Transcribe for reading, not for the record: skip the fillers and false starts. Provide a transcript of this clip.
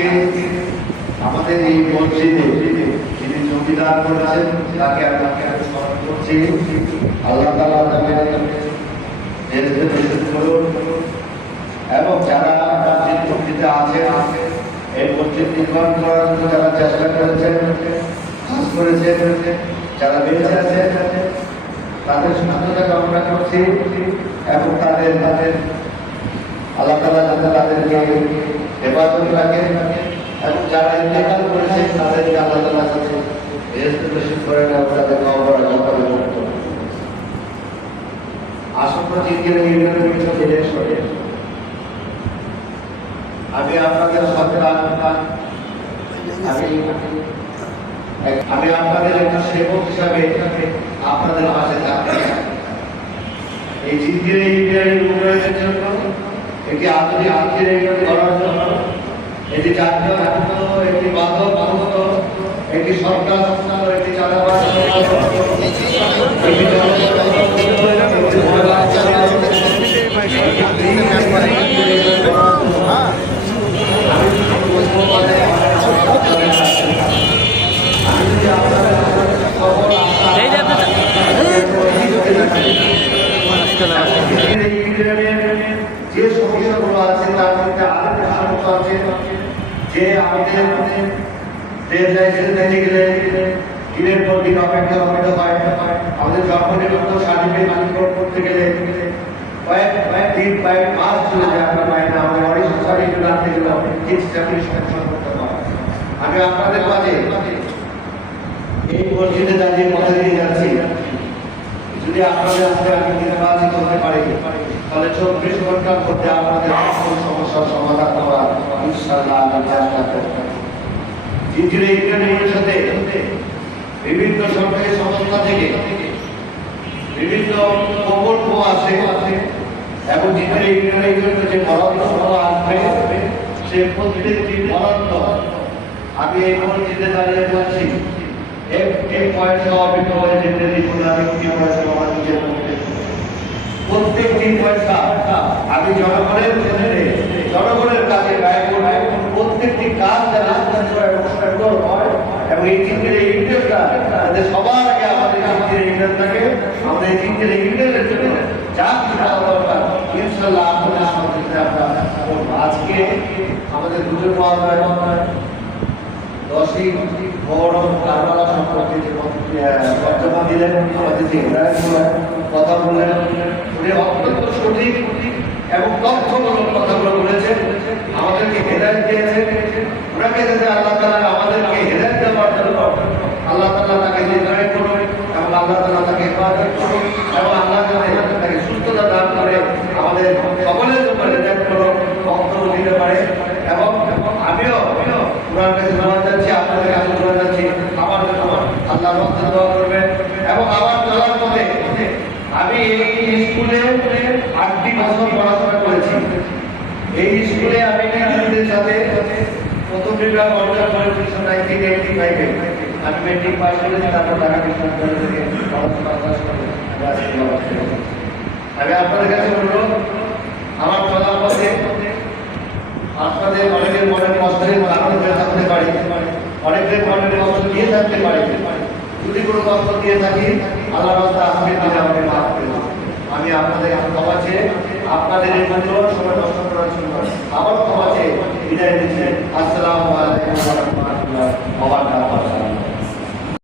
আজকে আমাদের এই মসজিদে যিনি জমিদার করেছেন তাকে আপনাকে আমি স্মরণ করছি। আল্লাহ তাআলা তাকে নিষেধ করুন এবং যারা মসজিদে আছেন এই মসজিদ নির্মাণ করার জন্য যারা চেষ্টা করেছেন, কাজ করেছেন, যারা বেঁচে আছেন তাদের সুস্থতা কামনা করছি এবং তাদের আল্লাহ তাআলা যাতে তাদেরকে হেফাজত রাখেন এবং যারা ইন্তেকাল করেছেন তাদেরকে আল্লাহ তাআলা যাতে বেহেশতে নসিব করেন এবং তাদেরকে অপরাধ মুক্ত করেন। আসন্ন জিজ্ঞের ইউনিয়নের পিছনে সরে আমি আপনাদের সাথে আমি আপনাদের একজন সেবক হিসাবে আপনাদের পাশে থাকতে এই জিজ্ঞের ইউনিয়নের উন্নয়নের জন্য, একটি আধুনিক আজকের ইউনিয়ন করার জন্য, এটি জাতীয় একটি বাধক মুক্ত, একটি সরকার একটি চাঁদাবাজ যে সমস্যাগুলো আছে তার মধ্যে আরেকটা সমস্যা আছে যে আমাদের গেলে দিনের পর দিন অপেক্ষা করতে হয়। আমাদের জন্ম নিবন্ধন সার্টিফিকেট করতে গেলে কয়েক দিন কয়েক মাস চলে যায়, আমরা পাই না। আমাদের অরিজিনাল সার্টিফিকেট আনতে গেলে করতে হয়। আমি আপনাদের মাঝে এই মসজিদে দাঁড়িয়ে কথা দিয়ে যাচ্ছি, যদি আপনাদের আজকে আমি নির্বাচিত হতে পারি তাহলে 24 ঘন্টার মধ্যে আপনাদের সমস্যার সমাধান করা ইনশাআল্লাহ আমি চেষ্টা করব। জিঞ্জিরা ইউনিয়নের সাথে বিভিন্ন সরকারি সংস্থা থেকে বিভিন্ন প্রকল্প আছে এবং জিঞ্জিরা ইউনিয়নের জন্য যে বরাদ্দ আসবে সে প্রত্যেকটি বরাদ্দ আমি এই মসজিদে দাঁড়িয়ে বলছি একটি পয়সা অবিকলে যেতে দিব না, একটি পয়সা আমার নিজের মধ্যে প্রত্যেকটি পয়সা আমি জনগণের কাছে ব্যয় করবো। প্রত্যেকটি কাজ যারা সুন্দর হয় এবং এই জিঞ্জিরা ইউনিয়নটা যাতে সবার আগে আমাদের জিঞ্জিরা ইউনিয়নটাকে আমাদের জিঞ্জিরা ইউনিয়নের জন্য যা কিছু দরকার ইনশাআল্লাহ আপনাদের সহযোগিতা আমরা করবো। আজকে আমাদের দুজন দশই মহরম কারবালা সম্পর্কে যে বর্তমান দিলেন, আমাদের যে কথা বললেন, উনি অত্যন্ত সঠিক এবং তথ্যমূলক কথাগুলো বলেছেন, আমাদেরকে হেদায়েত দিয়েছেন। ওনাকে যাতে আল্লাহ তাআলা আমাদেরকে হেদায়েত দেওয়ার জন্য আল্লাহ তাআলা তাকে নির্ণয় করুন এবং আল্লাহ তাআলা তাকে হেফাজত করুন এবং আল্লাহ তাআলা তাকে সুস্থতা দান করে আমাদের সকলের জন্য হেদায়েত করুন, বক্তব্য দিতে পারে। এবং আমিও ওনার কাছে দোয়া চাচ্ছি, আপনাদের কাছে দোয়া চাচ্ছি আমার আল্লাহ রহমতে দোয়া করবেন। এবং আমার চলার পথে আমি এই স্কুলে 8টি বছর পড়াশোনা করেছি। এই স্কুলে আমি নিজেদের সাথে প্রথম বিভাগ অর্জন করেছি 1985-এ। আমি মেট্রিক পাস করেছি, তারপর ঢাকা বিশ্ববিদ্যালয় থেকে পড়াশোনা পাস করে আমি আপনাদের কাছে বলবো আমার চলার পথে আপনাদের অনেকের মনের কষ্টের কারণ হয়ে থাকতে পারে, অনেকের মনের কষ্ট দিয়ে থাকতে পারে। যদি কোনো কষ্ট দিয়ে থাকি আল্লাহ রাস্তা আজকের দিনে আমাকে মাফ করে দেন। আমি আপনাদের ক্ষমা চেয়ে আপনাদের এই মূল্যবান সময় নষ্ট করার জন্য আবার ক্ষমা চেয়ে বিদায় দিচ্ছি। আসসালামু আলাইকুম ওয়া রাহমাতুল্লাহ।